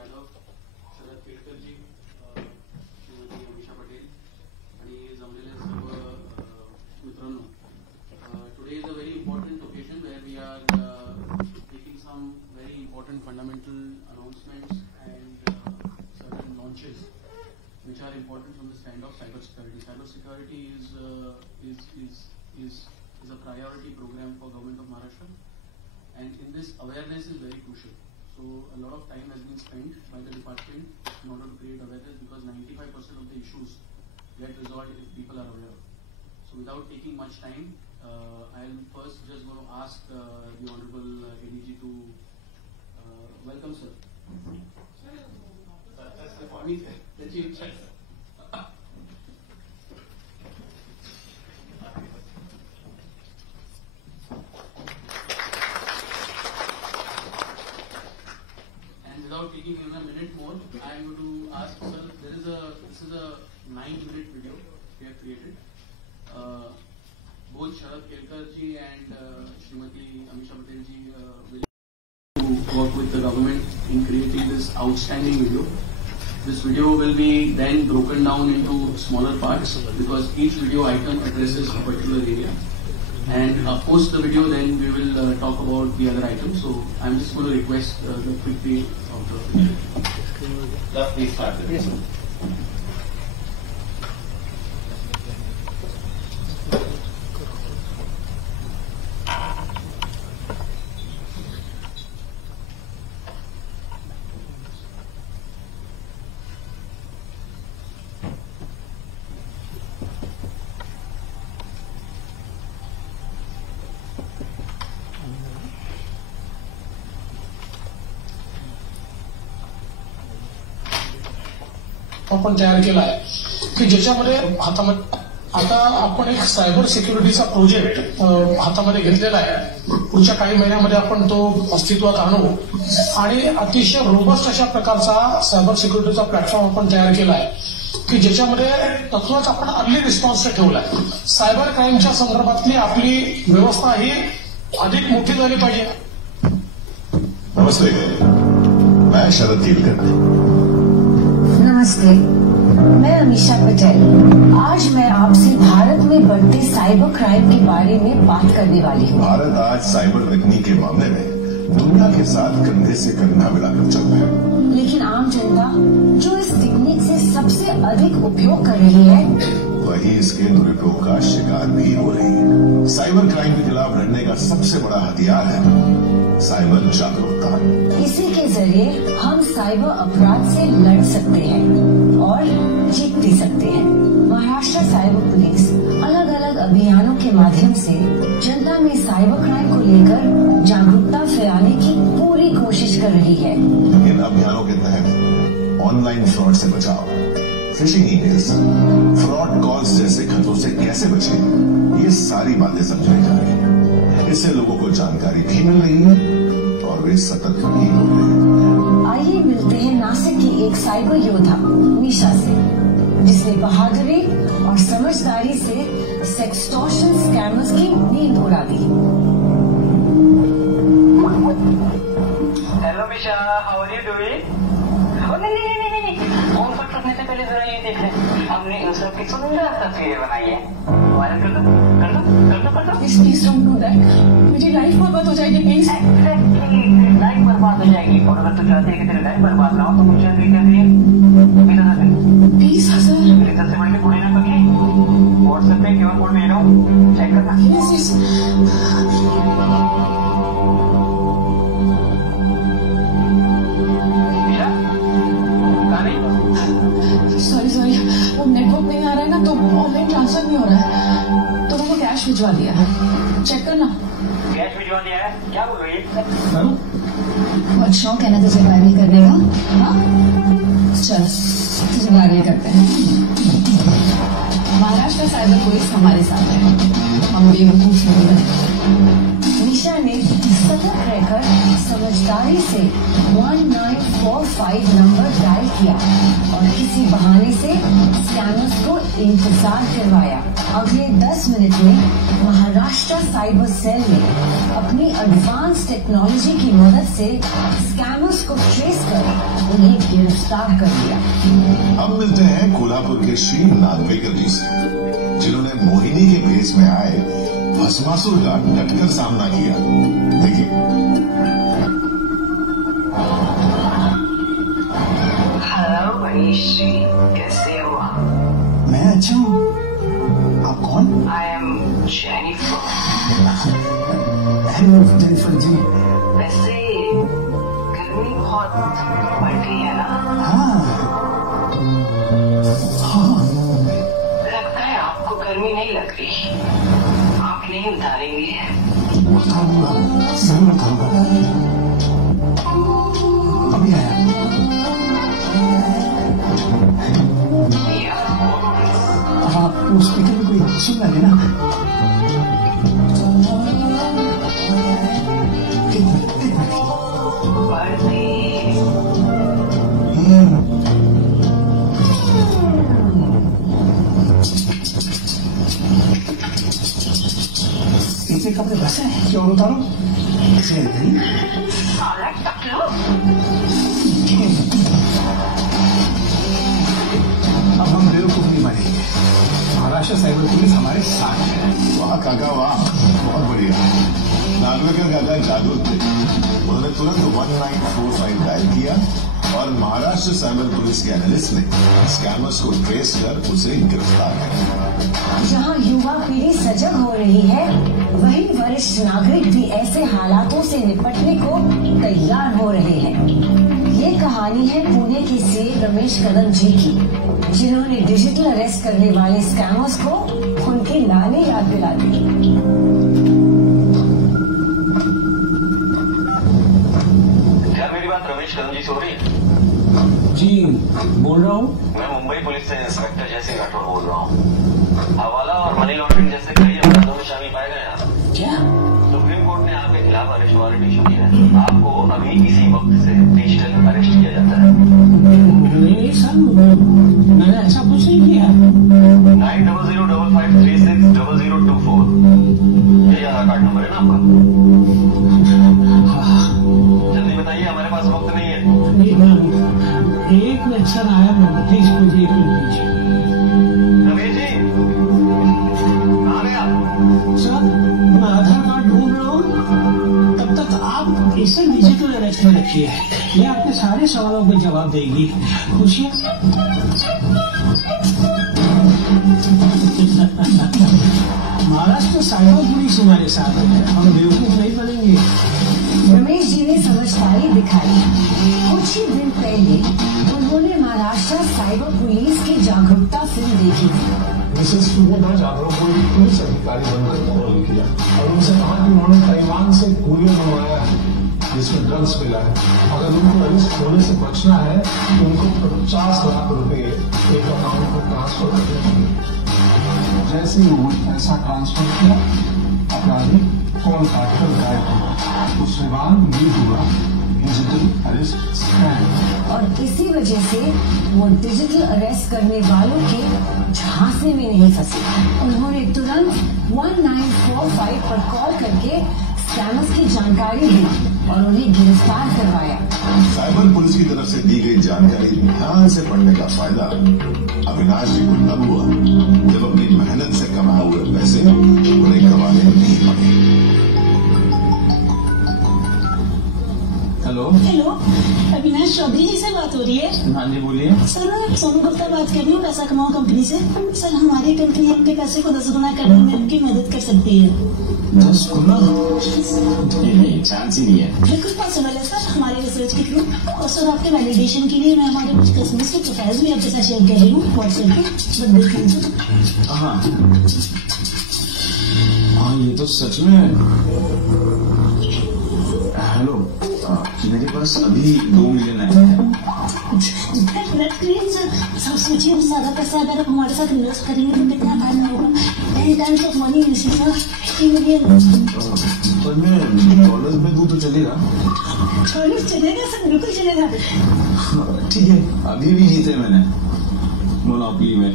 यादव, शरद केळकरजी, श्रीमती अमिषा पटेल आणि जमलेले सर्व मित्रांनो. Today is a very important occasion where we are taking some very important fundamental announcements and certain launches which are important from the stand of cybersecurity. Cybersecurity is a priority program for Government of Maharashtra, and in this awareness is very crucial. So a lot of time has been spent by the department in order to create awareness, because 95% of the issues get resolved if people are aware. So without taking much time, I'll first just going to ask the Honorable ADG to welcome, sir. That's the funny thing. The chief check. Without taking even a minute more, I am going to ask, sir, this is a 9-minute video we have created. Both Sharad Kelkar ji and Srimati Amisha Patel ji will work with the government in creating this outstanding video. This video will be then broken down into smaller parts, because each video item addresses a particular area. And post the video, then we will talk about the other items. So I'm just going to request the quick play of the video. Please start the video. आपण तयार केला आहे की ज्याच्यामध्ये हातामध्ये आता आपण एक सायबर सिक्युरिटीचा प्रोजेक्ट हातामध्ये घेतलेला आहे. पुढच्या काही महिन्यामध्ये आपण तो अस्तित्वात आणू आणि अतिशय रोबस्ट अशा प्रकारचा सायबर सिक्युरिटीचा प्लॅटफॉर्म आपण तयार केला आहे की ज्याच्यामध्ये तत्वाच आपण अर्ली रिस्पॉन्स ठेवलाय. सायबर क्राईमच्या संदर्भातली आपली व्यवस्था ही अधिक मोठी झाली पाहिजे. नमस्ते, मैं शरद केलकर. नमस्ते, मैं अमीशा पटेल. आज मैं आपसे भारत में बढ़ते साइबर क्राइम के बारे में बात करने वाली हूँ. भारत आज साइबर तकनीक के मामले में दुनिया के साथ कंधे से कंधा मिलाकर चल रहा है. लेकिन आम जनता जो इस तकनीक से सबसे अधिक उपयोग कर रही है, वही इसके दुरुपयोग का शिकार भी हो रही है. साइबर क्राइम के खिलाफ लड़ने का सबसे बड़ा हथियार है साइबर जागरूकता. इसी के जरिए हम साइबर अपराध से लड़ सकते हैं और जीत भी सकते हैं. महाराष्ट्र साइबर पुलिस अलग अलग अभियानों के माध्यम से जनता में साइबर क्राइम को लेकर जागरूकता फैलाने की पूरी कोशिश कर रही है. इन अभियानों के तहत ऑनलाइन फ्रॉड से बचाव, फिशिंग ईमेल्स, फ्रॉड कॉल्स जैसे खतरों से कैसे बचें, ये सारी बातें समझाई जा रही है. इससे लोगों को जानकारी भी मिल रही है और वे सतर्क भी हो रहे हैं. आइए मिलते हैं नासिक की एक साइबर योद्धा मीशा से, जिसने बहादुरी और समझदारी से सेक्सटॉर्शन स्कैमर्स की नींद उड़ा दी. Hello Misha, how are you doing? नहीं, फोन पर करने से पहले जरा ये देख ले, हमने इन सब की सुंदर तस्वीरें बनाई है. वायरल कर दो. Please don't do that. मेरी लाइफ बर्बाद हो जाएगी. प्लीज लाइफ बर्बाद हो जाएगी. और अगर तू चाहती है कि तेरी लाइफ बर्बाद ना हो तो मुझे भी कर दिए. प्लीज सर, सबसे बड़ी पूरी ना पकी. व्हाट्सएप पे क्यूआर कोड भेज रहा हूँ, चेक करना. सॉरी, वो नेटवर्क नहीं आ रहा है ना, तो ऑनलाइन ट्रांसफर नहीं हो रहा है, तो वो कैश भिजवा दिया है. चेक करना. कैश भिजवा दिया है? क्या बोल रही है? बहुत शौक है ना तुझे गाड़ी करने का? हाँ, चल तुझे गाड़ी करते हैं. महाराष्ट्र साइबर पुलिस हमारे साथ है, हम बेवकूफ नहीं है. मीशा ने सतर्क रहकर समझदारी से 1945 नंबर डायल किया और किसी बहाने से स्कैमर्स को इंतजार करवाया. अगले 10 मिनट में महाराष्ट्र साइबर सेल ने अपनी एडवांस टेक्नोलॉजी की मदद से स्कैमर्स को ट्रेस कर उन्हें गिरफ्तार कर लिया। अब मिलते हैं कोल्हापुर के श्री नागवेकर जी से, जिन्होंने मोहिनी के भेष में आए भस्मासुर का डटकर सामना किया। देखिए। हेलो मनीषी, कैसे हो? मैं अच्छा हूँ। आप कौन? I am Jennifer. Hello Jennifer ji. वैसे गर्मी बहुत बढ़ गई है ना? हाँ। लगता है आपको गर्मी नहीं लग रही। आप नहीं उतारेंगे? उतारूंगा, जरूर उतारूंगा। अभी आया। आप उस स्पीकर में कोई सुन रहे ना? इतने कपड़े बस है क्यों उतारो? अब हम बेवकूफ नहीं बनेंगे। महाराष्ट्र साइबर पुलिस हमारे साथ है। वाह काका वाह, बहुत बढ़िया। नागवेकर काका जादू थे। उन्होंने तुरंत 1945 डायल किया और महाराष्ट्र साइबर पुलिस के एनालिस्ट ने स्कैमर्स को ट्रेस कर उसे गिरफ्तार किया। जहां युवा पीढ़ी सजग हो रही है, वहीं वरिष्ठ नागरिक भी ऐसे हालातों से निपटने को तैयार हो रहे हैं। ये कहानी है पुणे के सीए रमेश कदम जी की, जिन्होंने डिजिटल अरेस्ट करने वाले स्कैमर्स को उनकी नानी याद दिला दी। क्या मेरी बात रमेश कदम जी से हो रही है? जी बोल रहा हूँ। मैं मुंबई पुलिस से इंस्पेक्टर जैसे राठौर बोल रहा हूँ। हवाला और मनी लॉन्ड्रिंग जैसे कई अपराधों में शामिल पाए गए हैं। क्या? सुप्रीम कोर्ट ने आपके खिलाफ अरेस्ट वारंट इशू किया है। आपको अभी इसी वक्त से डिजिटल अरेस्ट किया जाता है। नहीं सर, मैंने ऐसा कुछ नहीं किया। 9005560024 ये आधार कार्ड नंबर है ना आपका? जल्दी बताइए, हमारे पास वक्त नहीं है। एक मिनट सर, आया मैं प्लीज मुझे एक मिनट दीजिए। रमेश जी कहाँ गया? सर मैं आधार कार्ड ढूंढ रहा हूँ, तब तक आप इसे डिजिटल अरेस्ट में रखिए। ये आपके सारे सवालों का जवाब देगी। खुशियाँ महाराष्ट्र साइबर पुलिस हमारे साथ है, हम बेवकूफ नहीं बनेंगे। रमेश जी ने समझदारी दिखाई। कुछ ही दिन पहले उन्होंने महाराष्ट्र साइबर पुलिस की जागरूकता फिल्म देखी थी। मिसेस स्टूडेंट आज आगरा को एक पुलिस अधिकारी बनकर कॉल किया और उनसे कहा कि उन्होंने ताइवान से कुरियर मंगवाया है जिसमें ड्रग्स मिला है। अगर उनको अरेस्ट होने से बचना है तो उनको 50 लाख रुपए एक अकाउंट में ट्रांसफर करने होंगे। जैसे ही उन्होंने पैसा ट्रांसफर किया, अपराधी कॉल काटकर गायब हुआ। उसके बाद ये हुआ डिजिटल अरेस्ट स्कैम। और इसी वजह से वो डिजिटल अरेस्ट करने वालों के झांसे में नहीं फंसे। उन्होंने तुरंत 1945 पर कॉल करके स्कैमर्स की जानकारी दी और उन्हें गिरफ्तार करवाया। साइबर पुलिस की तरफ से दी गई जानकारी ध्यान से पढ़ने का फायदा अविनाश जी को तब हुआ जब अपनी मेहनत से कमाए हुए पैसे उन्हें गंवाने नहीं पड़े। हेलो हेलो, अविनाश चौधरी जी से बात हो रही है? हाँ जी बोलिए। सर मैं सोनू गुप्ता बात कर रही हूँ, पैसा कमाओ कंपनी से। सर हमारी कंपनी आपके पैसे को 10 गुना करने में आपकी मदद कर सकती है। 10 गुना? नहीं, चांस ही नहीं है। बिल्कुल पॉसिबल है सर, हमारे रिसर्च के थ्रू। और सर आपके वैलिडेशन के लिए मैं हमारे कुछ कस्टमर्स के प्रोफाइल्स भी आपके साथ शेयर कर रही हूँ व्हाट्सएप पे। बस देख लीजिए। हाँ हाँ, ये तो सच में। हेलो, मेरे पास अभी 2 मिलियन आए हैं। सर सोचिए, ज्यादा पैसा अगर आप हमारे साथ इन्वेस्ट करेंगे तो कितना फायदा होगा। Any times of money sir, 3 million. पर मैं डॉलर्स में दूं तो चलेगा? डॉलर चलेगा सर, बिल्कुल चलेगा। ठीक है, अभी भी जीते मैंने मोनोपोली में।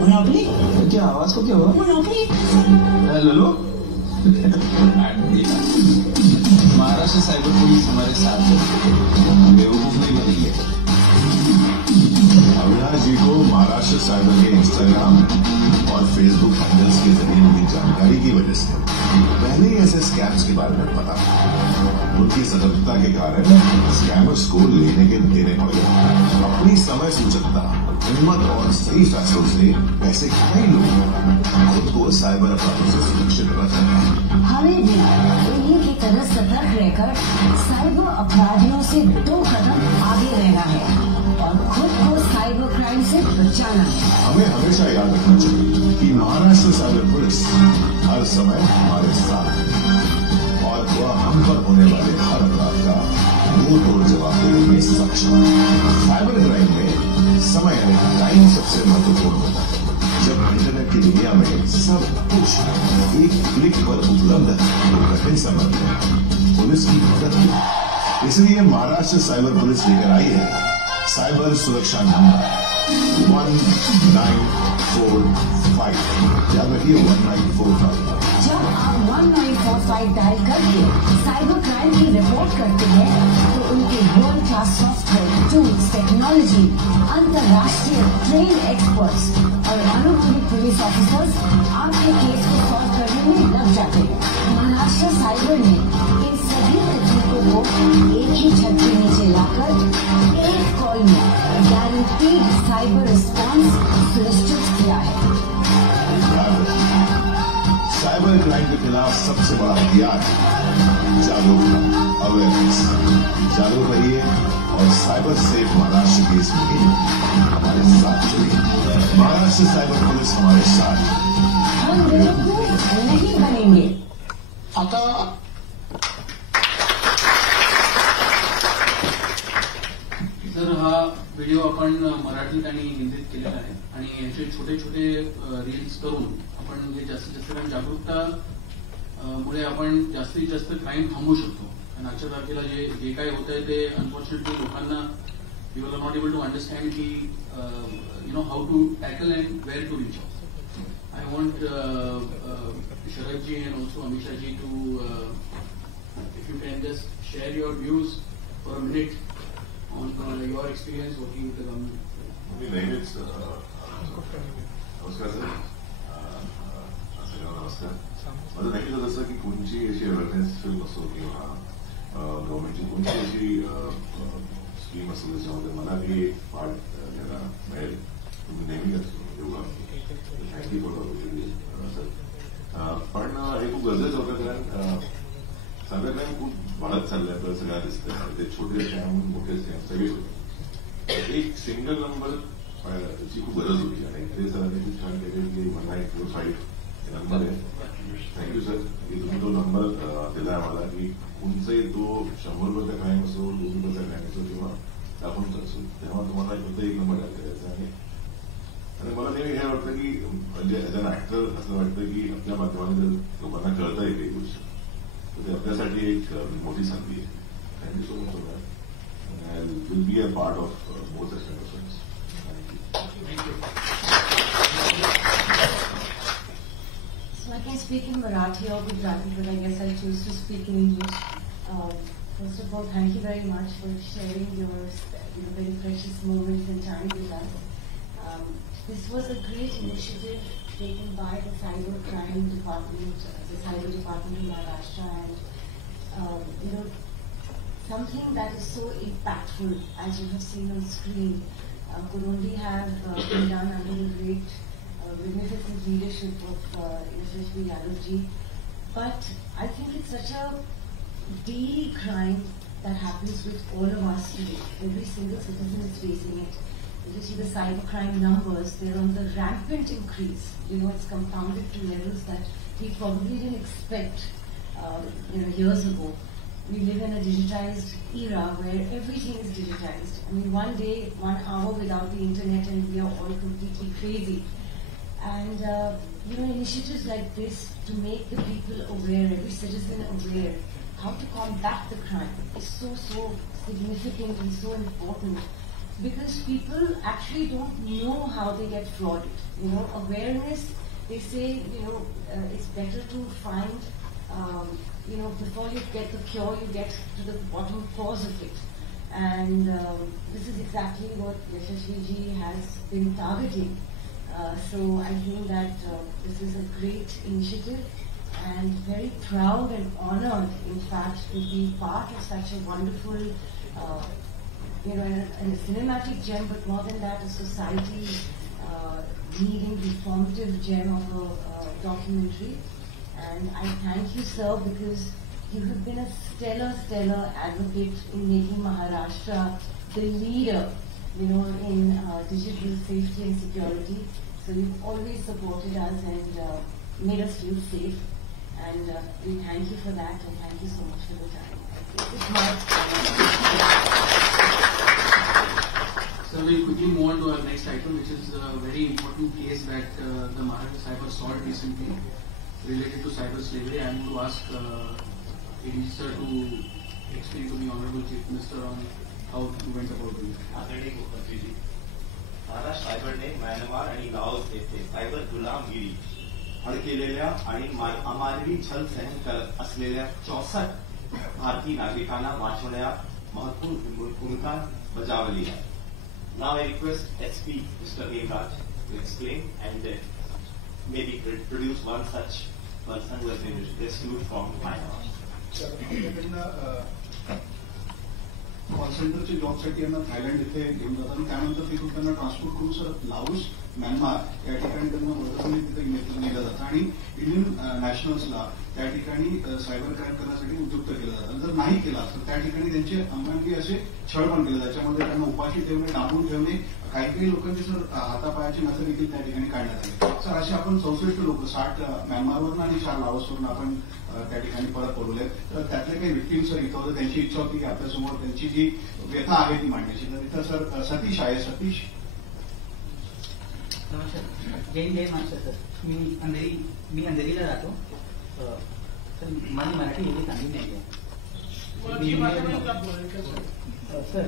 मोनोपोली? क्या आवाज को क्या हुआ? Monopoly. Hello Maharashtra cyber police हमारे साथ है, बेवकूफ नहीं महाराष्ट्र साइबर के इंस्टाग्राम और फेसबुक हैंडल्स के जरिए मिली जानकारी की वजह से पहले ही ऐसे स्कैम्स के बारे में पता था। उनकी सतर्कता के कारण स्कैमर्स को लेने के देने पड़ गए। अपनी समय सूचकता, हिम्मत और सही फैसलों से ऐसे कई लोग खुद को साइबर अपराधों से सुरक्षित रख रहे हैं। हमें भी इन्हीं की तरह सतर्क रहकर साइबर अपराधियों से 2 कदम आगे रहना है और खुद को साइबर क्राइम से बचाना है। हमें हमेशा याद रखना चाहिए कि महाराष्ट्र साइबर पुलिस हर समय हमारे साथ है और वह हम पर होने वाले हर अपराध का मुंह तोड़ जवाब देने में सक्षम है। साइबर क्राइम में समय यानी टाइम सबसे महत्वपूर्ण होता है। जब इंटरनेट की दुनिया में सब कुछ एक क्लिक पर उपलब्ध है तो कठिन समय में पुलिस की मदद की। इसलिए महाराष्ट्र साइबर पुलिस लेकर आई है साइबर सुरक्षा नंबर 1945। याद रखिए 1945। जब आप 1945 डायल करके साइबर क्राइम की रिपोर्ट करते हैं तो उनके world class software tools, technology, अंतर्राष्ट्रीय ट्रेन एक्सपर्ट्स और अनुभवी पुलिस ऑफिसर्स आपके केस को सॉल्व करने में लग जाते हैं। महाराष्ट्र साइबर ने इन सभी तकनीकों को एक ही छत के नीचे लाकर एक कॉल में गारंटीड साइबर रिस्पॉन्स सुनिश्चित किया है। साइबर क्राइम के खिलाफ सबसे बड़ा हथियार है जागरूकता, अवेयरनेस। जागरूक रहिए और साइबर सेफ महाराष्ट्र के इस मुहिम में हमारे साथ चलिए। महाराष्ट्र साइबर पुलिस हमारे साथ हम बेवकूफ नहीं बनेंगे। आता सर, हा व्हिडिओ आपण मराठीत आणि हिंदीत केलेला आहे आणि याचे छोटे छोटे रील्स करून आपण जे जास्तीत जास्त जागरूकता मुळे आपण जास्तीत जास्त क्राईम थांबवू शकतो. आणि आजच्या तारखेला जे काय होत आहे ते अनफॉर्च्युनेटली लोकांना you are not able to understand की how to tackle and where to reach out. I want Sharad ji and also Amisha ji to, if you can just share your views for a minute on your experience working with the government. मी नेहमीच नमस्कार sir. नमस्कार. माझं नेहमीच असं की कोणची अशी awareness film असो किंवा गव्हर्नमेंटची कोणती अशी स्कीम असो त्याच्यामध्ये मला काही पार्ट घ्यायला मिळेल तुम्ही नेहमी असतो योगा. Thank you for sir. पण हे खूप गरजेचं होतं कारण सायबर क्राईम खूप वाढत चाललंय आपल्याला सगळ्यांना दिसतं. ते छोटे स्कॅम, मोठे स्कॅम सगळेच होते. एक सिंगल नंबर ची खूप गरज होती आणि ते सरांनी खूप छान केले की 1945 नंबर आहे. थँक्यू सर की तुम्ही तो नंबर दिला आम्हाला की कोणचाही तो 100 रुपयाचा क्राईम असो, 2 रुपयाचा क्राईम असो किंवा दाखवून असो तेव्हा तुम्हाला फक्त एक नंबर टाकायचा. आणि मला नेहमी हे वाटतं की म्हणजे ऍज अन ऍक्टर असं वाटतं की आपल्या माध्यमाने जर लोकांना कळता येते गोष्ट तर ते आपल्यासाठी एक मोठी संधी आहे. Thank you so much for that. I will be a part of more such kind of films. So I can speak in Marathi or Gujarati, but I guess I'll choose to speak in English. First of all, thank you very much for sharing your very precious moments and time with us. This was a great initiative taken by the Cyber Crime Department, the Cyber Department in Maharashtra, and something that is so impactful, as you have seen on screen, could only have been done under the great, magnificent leadership of Yashasvi Yadav ji. But I think it's such a daily crime that happens with all of us today. Every single citizen is facing it. If you see the cybercrime numbers, they're on the rampant increase. It's compounded to levels that we probably didn't expect years ago. We live in a digitized era where everything is digitized. I mean, one day, 1 hour without the internet and we are all completely crazy. And, initiatives like this to make the people aware, every citizen aware, how to combat the crime is so significant and so important. Because people actually don't know how they get frauded. Awareness, they say, it's better to find, before you get the cure, you get to the bottom cause of it. and this is exactly what Yashasvi ji has been targeting. So I think that this is a great initiative, and very proud and honored, in fact, to be part of such a wonderful, and a cinematic gem, but more than that, a society leading reformative gem of a documentary. And I thank you, sir, because you have been a stellar advocate in making Maharashtra the leader, in digital safety and security. So you've always supported us and made us feel safe. And we thank you for that, and thank you so much for the time. So we'll quickly move on to our next item, which is a very important case that the Maharashtra Cyber solved recently related to cyber slavery. I'm going to ask ADG sir to explain to the Honorable Chief Minister on how you went about doing it. आदरणीय मुख्यमंत्री जी, Maharashtra सायबरने Myanmar आणि Laos येथे cyber गुलामगिरी अडकलेल्या आणि अमानवी छल सहन करत असलेल्या 64 भारतीय नागरिकांना वाचवण्यात महत्वपूर्ण भूमिका बजावली आहे. Now I request SP Mr. Hemaraj to explain and maybe produce one such person who has been rescued from Myanmar. Call सेंटरच्या जॉबसाठी यांना थायलंड इथे घेऊन जातात आणि त्यानंतर तिथून त्यांना ट्रान्सपोर्ट करून सर लाओस, म्यानमार या ठिकाणी त्यांना मदतीने तिथे नेलं जातं आणि इंडियन नॅशनल्सला त्या ठिकाणी सायबर क्राईम करण्यासाठी उद्युक्त केलं जातं. जर नाही केला तर त्या ठिकाणी त्यांचे अमानवी असे छळ पण केले, त्याच्यामध्ये त्यांना उपाशी ठेवणे, डांबून ठेवणे, काही लोकांचे सर हातापायाचे नखे देखील त्या ठिकाणी काढण्यात आले. सर असे आपण 64 लोक 60 म्यानमारवरून आणि 4 लाओसवरून आपण त्या ठिकाणी परत पडवले. तर त्यातले काही विक्टीम सर इथं होते, त्यांची इच्छा होती की आपल्यासमोर त्यांची जी व्यथा आहे ती मांडण्याची. तर इथं सर सतीश आहे. सतीश नमस्कार. जय महाराष्ट्र सर. मी अंधेरीला राहतो. तर माझी मराठी एवढी चांगली नाही आहे सर.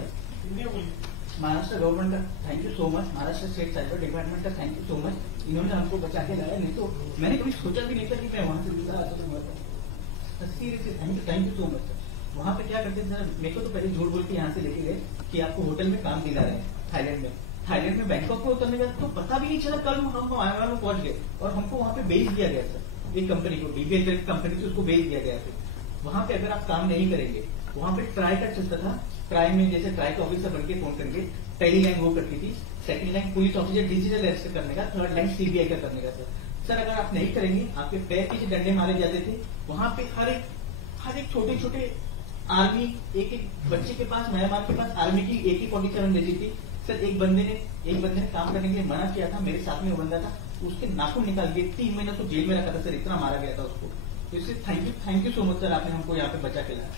महाराष्ट्र गवर्नमेंट का thank you so much, Maharashtra state cyber department का थैंक यू सो मच. इन्होंने हमको बचा के लाया, नहीं तो मैंने कभी सोचा भी नहीं था कि मैं वहां से दूसरा आता हूँ. Seriously thank you so much sir. वहां पे क्या करते थे सर, मेरे को तो पहले झूठ बोल के यहाँ से लेके गए कि आपको होटल में काम दिला रहे हैं थाईलैंड में बैंकॉक में उतरने का तो पता भी नहीं चला. कल हम म्यांमार में पहुंच गए और हमको वहां पे भेज दिया गया सर, एक कंपनी को, बीबीएस कंपनी से उसको भेज दिया गया. फिर वहां पे अगर आप काम नहीं करेंगे, वहां पे ट्राई का चलता था. ट्राई में जैसे ट्राई के ऑफिसर बनके फोन करके पहली लाइन वो करती थी, second line police officer digital arrest करने का, थर्ड लाइन सीबीआई का करने का. सर अगर आप नहीं करेंगे, आपके पैर पीछे डंडे मारे जाते थे. वहां पे हर एक छोटे आर्मी, एक बच्चे के पास, म्यांमार के पास आर्मी की AK-47 रहती थी. सर एक बंदे ने काम करने के लिए मना किया था. मेरे साथ में वो बंदा था, उसके नाखून निकाल के 3 महीना तो जेल में रखा था सर. इतना मारा गया था उसको. इससे thank you so much sir, आपने हमको यहाँ पे बचा के लाया.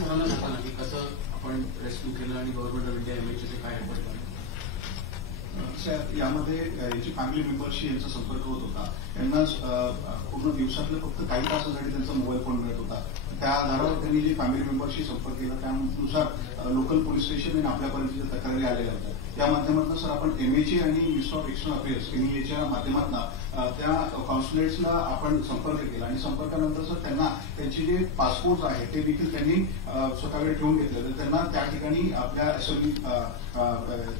सरांना जाताना की कसं आपण रेस्क्यू केलं आणि गव्हर्नमेंट ऑफ इंडिया एमएचचे काय एफर्ट झाले. यामध्ये याची फॅमिली मेंबरशी यांचा संपर्क होत होता. त्यांना पूर्ण दिवसातले फक्त काही तासासाठी त्यांचा मोबाईल फोन मिळत होता. त्या आधारावर त्यांनी जी फॅमिली मेंबरशी संपर्क केला, त्यानुसार लोकल पोलीस स्टेशन आणि आपल्यापर्यंत तक्रारी आलेल्या होत्या. त्या माध्यमातून सर आपण MHA आणि मिनिस्टर ऑफ एक्सटर्नल अफेअर्स याच्या माध्यमातून त्या कॉन्सुलेट्सला आपण संपर्क केला आणि संपर्कानंतर सर त्यांना त्यांचे जे पासपोर्ट आहेत ते देखील त्यांनी स्वतःकडे ठेवून घेतले. तर त्यांना त्या ठिकाणी आपल्या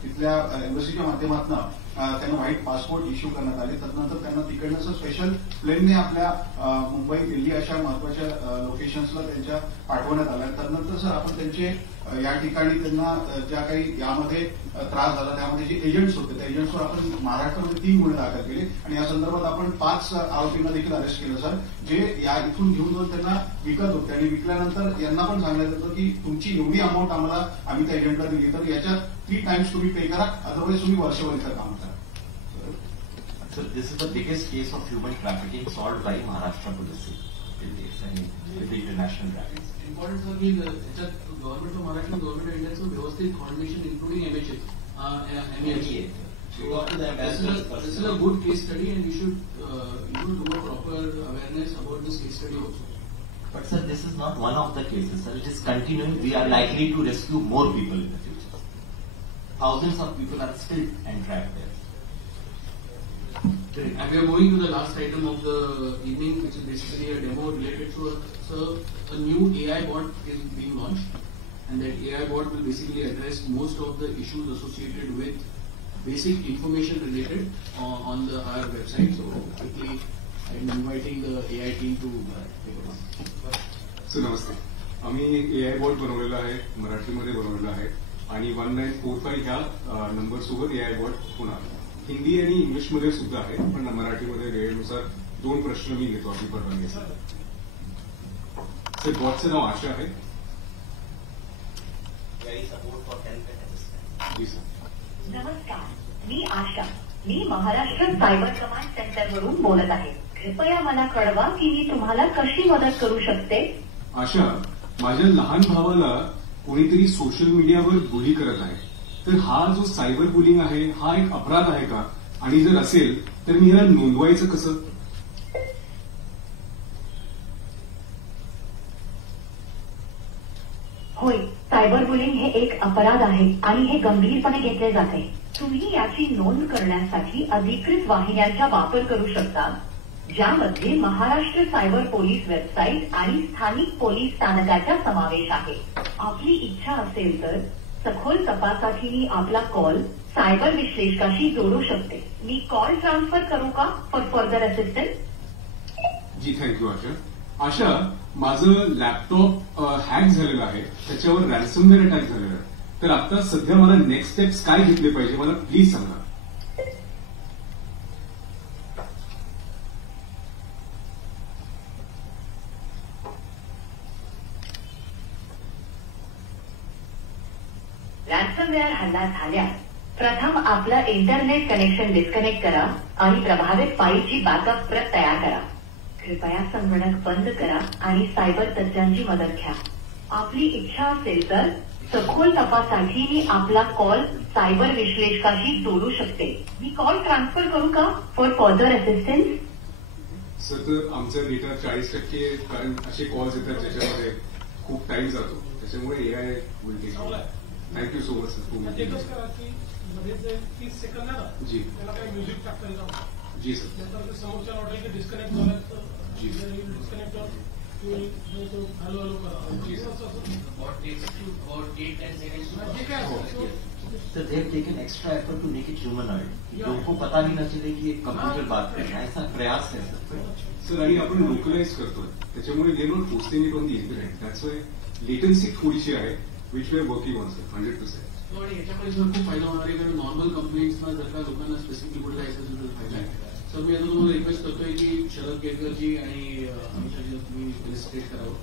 तिथल्या एम्बसीच्या माध्यमातून त्यांना व्हाईट पासपोर्ट इश्यू करण्यात आले. त्यानंतर त्यांना तिकडनं सर स्पेशल प्लेनने आपल्या मुंबई, दिल्ली अशा महत्वाच्या लोकेशन्सला त्यांच्या पाठवण्यात आल्या. त्यानंतर सर आपण त्यांचे या ठिकाणी त्यांना ज्या काही यामध्ये त्रास झाला त्यामध्ये जे एजंट्स होते त्या एजंट्सवर आपण महाराष्ट्रामध्ये 3 गुन्हे दाखल केले आणि या संदर्भात आपण 5 आरोपींना देखील अरेस्ट केलं सर, जे या इथून घेऊन जाऊन त्यांना विकत होते आणि विकल्यानंतर यांना पण सांगण्यात येतं की तुमची एवढी अमाऊंट आम्ही त्या एजंटला दिली तर याच्यात 3 टाइम्स तुम्ही पे करा, अदरवाईज तुम्ही वर्षभर इथं काम करा. So this is the biggest case of human trafficking solved by Maharashtra police with the international traffic. Important sir की त्याच्यात government of Maharashtra, government of इंडियाचं व्यवस्थित coordination including MHA. This is a good case study and we should do a proper awareness about this case study also. But sir, this is not one of the cases, sir. It is continuing. We are likely to rescue more people in the future. Thousands of people are still entrapped there. Great. And we are moving to the last item of the evening, which is basically a demo related to a new AI bot is being launched, and that AI bot will basically address most of the issues associated with basic information related on our website. So quickly, I'm inviting the AI team to take over. Sir नमस्ते. आम्ही AI bought बनवलेला आहे, मराठीमध्ये बनवलेला आहे आणि 1945 ह्या number सोबत AI बॉट होणार. हिंदी आणि इंग्लिशमध्ये सुद्धा आहे, पण मराठीमध्ये वेळेनुसार 2 प्रश्न मी घेतो आपली परवानगी. सर बॉटचं नाव आशा आहे. जी सर. नमस्कार, मी आशा. मी महाराष्ट्र सायबर कमांड सेंटरवरून बोलत आहे. कृपया मला कळवा की मी तुम्हाला कशी मदत करू शकते. आशा, माझ्या लहान भावाला कोणीतरी सोशल मीडियावर बुली करत आहे. तर हा जो सायबर बुलिंग आहे हा एक अपराध आहे का, आणि जर असेल तर मी ह्याला नोंदवायचं कसं? होय, सायबर बुलिंग हे एक अपराध आहे आणि हे गंभीरपणे घेतले जाते. तुम्ही याची नोंद करण्यासाठी अधिकृत वाहिन्यांचा वापर करू शकता, ज्यामध्ये महाराष्ट्र सायबर पोलीस वेबसाईट आणि स्थानिक पोलीस स्थानकाचा समावेश आहे. आपली इच्छा असेल तर सखोल तपासासाठी मी आपला कॉल सायबर विश्लेषकाशी जोडू शकते. मी कॉल ट्रान्सफर करू का फॉर फर्दर असिस्टन्स? जी थँक्यू आशा. आशा, माझं लॅपटॉप हॅक झालेलं आहे, त्याच्यावर रॅन्समवेअर अटॅक झालेला आहे. तर आता सध्या मला नेक्स्ट स्टेप्स काय घेतले पाहिजे मला प्लीज सांगा. रॅन्समवेअर हल्ला झाल्यास प्रथम आपलं इंटरनेट कनेक्शन डिस्कनेक्ट करा आणि प्रभावित फाईलची बॅकअप प्रत तयार करा. कृपया संगणक बंद करा आणि सायबर तज्ज्ञांची मदत घ्या. आपली इच्छा असेल तर सखोल तपासासाठी मी आपला कॉल सायबर विश्लेषकाशी जोडू शकते. मी कॉल ट्रान्सफर करू का फॉर फर्दर असिस्टन्स? सर, तर आमचा डेटा 40%, कारण असे कॉल्स येतात ज्याच्यामध्ये खूप टाइम जातो, त्याच्यामुळे AI will take. Thank you so much sir. जी म्युझिक टाकता जी सर. समोरच्या ऑर्डर डिस्कनेक्ट झालं जी डिस्कनेक्ट हॅलो हॅलो करा. जी sir. So they have taken extra effort to make it humanoid. लोगों को पता भी न चले कि ये कंप्यूटर बात कर रहा है, ऐसा प्रयास है सर. आणि आपण लोकलाइज करतोय, त्याच्यामुळे they not posting it on the internet. That's why latency थोडीशी आहे, which we are working on sir 100%. आणि याच्यामुळे सर खूप फायदा होणार आहे, कारण नॉर्मल कंप्लेंट्सना जर का लोकांना स्पेसिफिकली कुठे जायचं असेल तर फायदा आहे. सर मी आता तुम्हाला रिक्वेस्ट करतोय की शरद केळकरजी आणि अमितशाजी तुम्ही रजिस्ट्रेट करावं.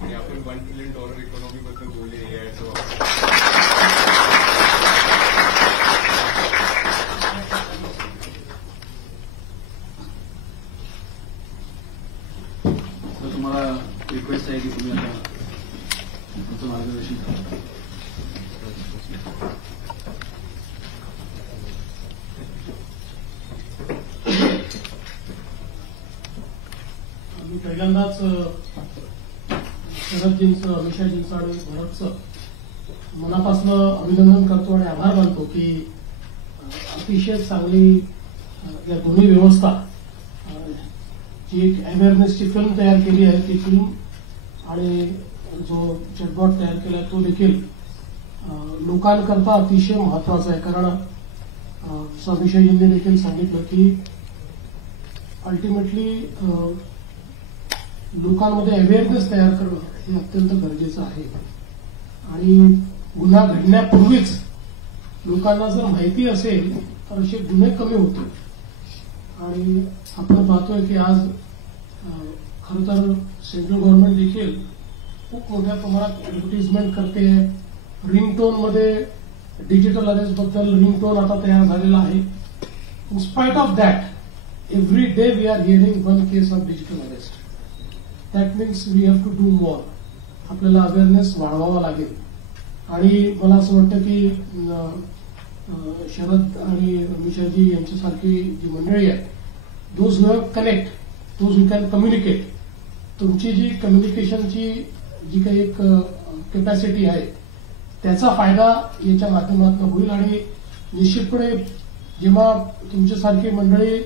आणि आपण $1 ट्रिलियन इकॉनॉमी बद्दल बोलले AIचा वापर. तुम्हाला रिक्वेस्ट आहे की तुम्ही आता तुमचं मार्गदर्शन करा. मी पहिल्यांदाच शरदजींचं, अमिषाजींचं आणि भरतचं मनापासून अभिनंदन करतो आणि आभार मानतो की अतिशय चांगली या दोन्ही व्यवस्था, जी एक अवेअरनेसची फिल्म तयार केली आहे ती फिल्म आणि जो चॅटबॉट तयार केला तो देखील लोकांकरता अतिशय महत्वाचा आहे. कारण अमिषाजींनी देखील सांगितलं की अल्टिमेटली लोकांमध्ये अवेअरनेस तयार करणं हे अत्यंत गरजेचं आहे. आणि गुन्हा घडण्यापूर्वीच लोकांना जर माहिती असेल तर असे गुन्हे कमी होतील. आणि आपण पाहतोय की आज खरं तर सेंट्रल गव्हर्नमेंट देखील खूप मोठ्या प्रमाणात ऍडव्हर्टिजमेंट करते. रिंगटोनमध्ये डिजिटल अरेस्ट बद्दल रिंगटोन आता तयार झालेला आहे. In spite of that, every day we are hearing one case of digital arrest. That means we have to do more. आपल्याला अवेअरनेस वाढवावा लागेल. आणि मला असं वाटतं की शरद आणि अमिषाजी यांच्यासारखी जी मंडळी आहेत, those who have connect, those who can communicate, तुमची जी कम्युनिकेशनची जी काही एक कॅपॅसिटी आहे त्याचा फायदा याच्या माध्यमातून होईल. आणि निश्चितपणे जेव्हा तुमच्यासारखी मंडळी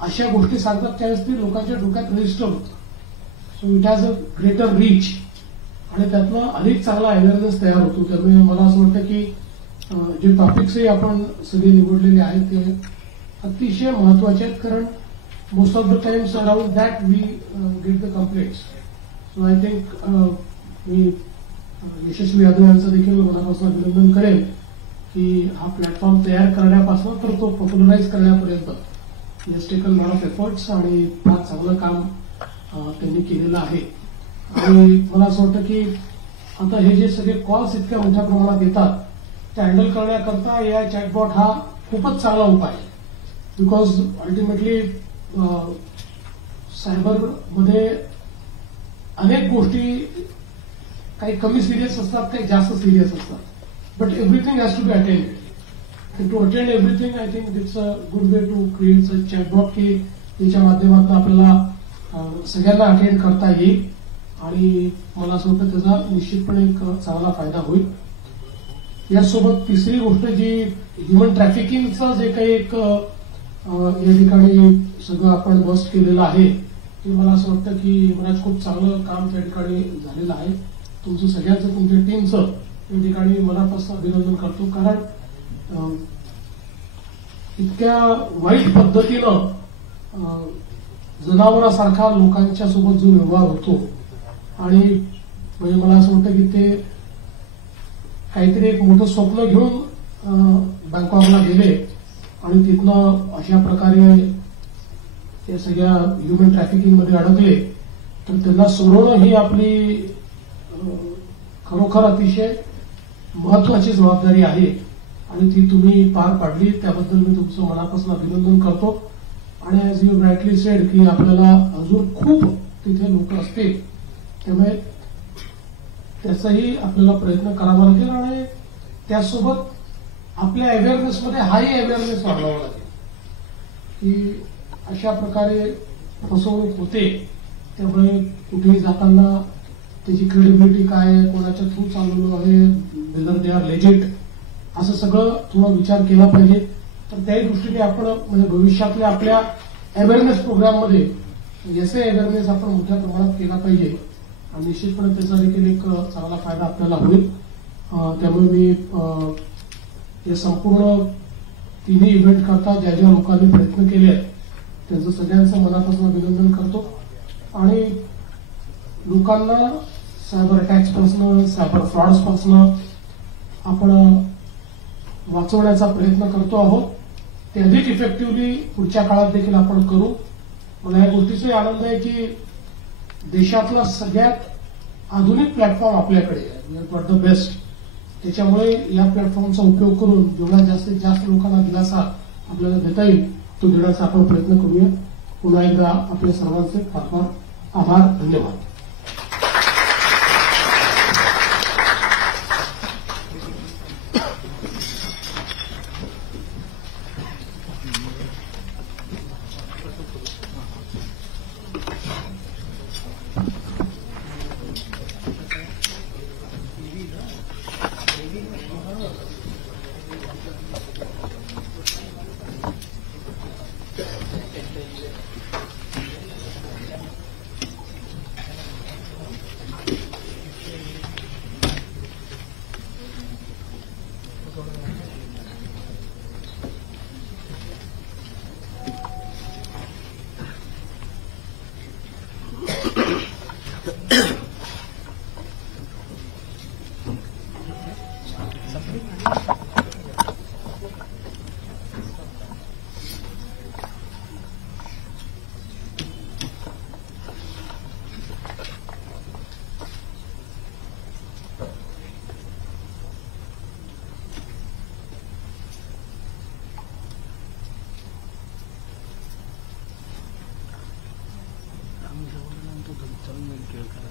अशा गोष्टी सांगतात त्यावेळेस ते लोकांच्या डोक्यात रजिस्टर होतं. So it has a greater reach आणि त्यातनं अधिक चांगला अवेअरनेस तयार होतो. त्यामुळे मला असं वाटतं की जे टॉपिक्सही आपण सगळे निवडलेले आहेत ते अतिशय महत्वाचे आहेत. कारण most of the times around that we get the complaints. So I think मी यशस्वी यादव यांचं देखील मनापासून अभिनंदन करेन की हा प्लॅटफॉर्म तयार करण्यापासून तर तो पॉप्युलराईज करण्यापर्यंत has taken lot of efforts आणि फार चांगलं काम त्यांनी केलेलं आहे. आणि मला असं वाटतं की आता हे जे सगळे कॉल्स इतक्या मोठ्या प्रमाणात येतात ते हँडल करण्याकरता एआय चॅटबॉट हा खूपच चांगला उपाय आहे. बिकॉज अल्टिमेटली सायबरमध्ये अनेक गोष्टी काही कमी सिरियस असतात, काही जास्त सिरियस असतात. But everything has to be attended. To attend everything, I think it's a good way to create such chatbot की त्याच्या माध्यमातून आपल्याला सगळ्यांना अटेंड करता येईल आणि मला असं वाटतं त्याचा निश्चितपणे एक चांगला फायदा होईल. यासोबत तिसरी गोष्ट जी ह्युमन ट्रॅफिकिंगचं जे काही एक या ठिकाणी सगळं आपण बस्ट केलेलं आहे ते मला असं वाटतं की मला खूप चांगलं काम त्या ठिकाणी झालेलं आहे. तुमचं सगळ्यांचं, तुमच्या टीमचं या ठिकाणी मनापासून अभिनंदन करतो. कारण इतक्या वाईट पद्धतीनं जनावरासारखा लोकांच्या सोबत जो व्यवहार होतो आणि म्हणजे मला असं वाटतं की ते काहीतरी एक मोठं स्वप्न घेऊन बँकॉकला गेले आणि तिथनं अशा प्रकारे या सगळ्या ह्युमन ट्रॅफिकिंगमध्ये अडकले तर त्यांना सोडवणं ही आपली खरोखर अतिशय महत्वाची जबाबदारी आहे आणि ती तुम्ही पार पाडली. त्याबद्दल मी तुमचं मनापासून अभिनंदन करतो. आणि ॲज यू राईटली सेड की आपल्याला अजून खूप तिथे लोक असतील, त्यामुळे त्याचाही आपल्याला प्रयत्न करावा लागेल आणि त्यासोबत आपल्या अवेअरनेसमध्ये हाही अवेअरनेस वाढवावा लागेल की अशा प्रकारे फसवणूक होते. त्यामुळे कुठेही जाताना त्याची क्रेडिबिलिटी काय आहे, कोणाच्या थ्रू चालवलं आहे, वेदर दे आर लेजिट, असं सगळं थोडा विचार केला पाहिजे. तर त्याही दृष्टीने आपण म्हणजे भविष्यातल्या आपल्या अवेअरनेस प्रोग्राममध्ये याचे अवेअरनेस आपण मोठ्या प्रमाणात केला पाहिजे आणि निश्चितपणे त्याचा देखील एक चांगला फायदा आपल्याला होईल. त्यामुळे मी या संपूर्ण तिन्ही इव्हेंट करता ज्या ज्या लोकांनी प्रयत्न केले आहेत त्यांचं सगळ्यांचं मनापासून अभिनंदन करतो. आणि लोकांना सायबर अटॅक्सपासून, सायबर फ्रॉड्सपासून आपण वाचवण्याचा प्रयत्न करतो आहोत. ते अधिक इफेक्टिव्हली पुढच्या काळात देखील आपण करू. मला या गोष्टीचाही आनंद आहे की देशातला सगळ्यात आधुनिक प्लॅटफॉर्म आपल्याकडे आहे, फॉर द बेस्ट. त्याच्यामुळे या प्लॅटफॉर्मचा उपयोग करून जेवढा जास्तीत जास्त लोकांना दिलासा आपल्याला देता येईल तो देण्याचा आपण प्रयत्न करूया. पुन्हा एकदा आपल्या सर्वांचे फार फार आभार, धन्यवाद. चल मैं क्या कर